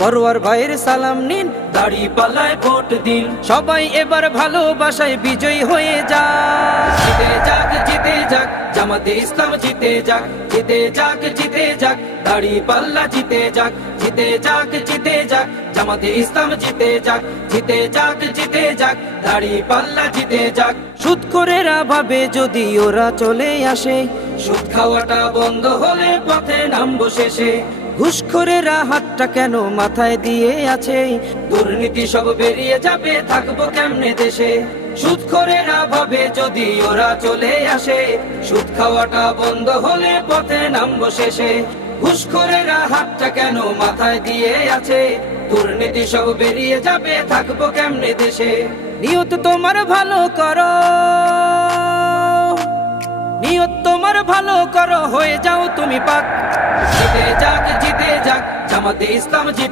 পরোয়ার ভাইয়ের সালাম নিন, দাড়ি পাল্লায় ভোট দিন। সবাই এবার ভালোবাসায় বিজয়ী হয়ে যায়। জিতে যাক জিতে যাক জামাতে ইসলাম, জিতে যাক জিতে যাক জিতে যাক দাড়ি পাল্লা, জিতে যাক জিতে যাক জিতে যাক জামাতে ইসলাম, জিতে যাক জিতে যাক জিতে যাক দাড়ি পাল্লা, জিতে যাক। সুদখোরেরা ভাবে যদি ওরা চলে আসে, সুদ খাওয়াটা বন্ধ হলে পথে নামবো শেষে। ঘুষখোরেরা হাতটা কেন মাথায় দিয়ে আছে, দুর্নীতি সব বেরিয়ে যাবে, থাকবো কেমনে দেশে। সুদখোরেরা ভাবে যদি ওরা চলে আসে, সুদ খাওয়াটা বন্ধ হলে পথে নামবো শেষে। ঘুষখোরেরা হাতটা কেন মাথায় দিয়ে আছে, দুর্নীতি সব বেরিয়ে যাবে, থাকবো কেমনে দেশে। নিয়ত তোমার ভালো করো, নিয়ত তোমার ভালো করো, হয়ে যাও তুমি পাক। জিতে যাক জিতে যাক জামাতে ইসলাম, জিতে